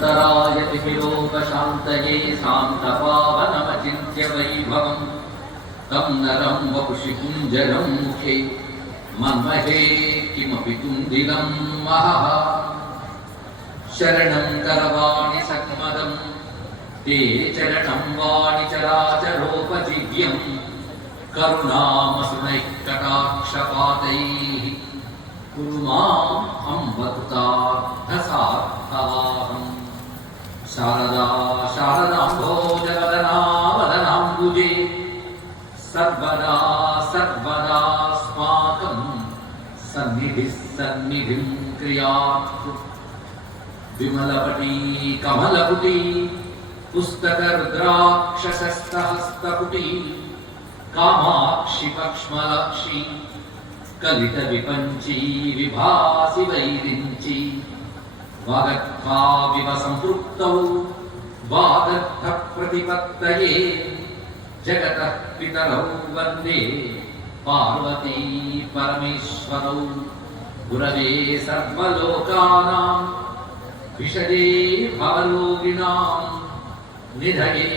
तरायति विलोकशान्तये शान्तपावनमचिन्त्य वैभवम् तं नरं वपुषि कुञ्जरं मुखे मन्महे किमपि कुन्दिनं महः शरणं करवाणि सक्मदं ते चरणं वाणि चराचरोपजीव्यं करुणामसुनैः कटाक्षपातैः कुरु माम् अम्बतुतार्थसार्थवाहम् शारदा शारदाम्भोजवदना वदनाम्बुजे सर्वदा सर्वदास्माकं सन्निधिः सन्निधिं क्रियात् विमलपटी कमलपुटी पुस्तकरुद्राक्षसस्तहस्तपुटी कामाक्षि पक्ष्मलक्षी कलितविपञ्ची विभासि वैरिञ्ची वागर्थाविव सम्पृक्तौ वागर्थप्रतिपत्तये जगतः पितरौ वन्दे पार्वती परमेश्वरौ गुरवे सर्वलोकानां विषये भवरोगिणां निधये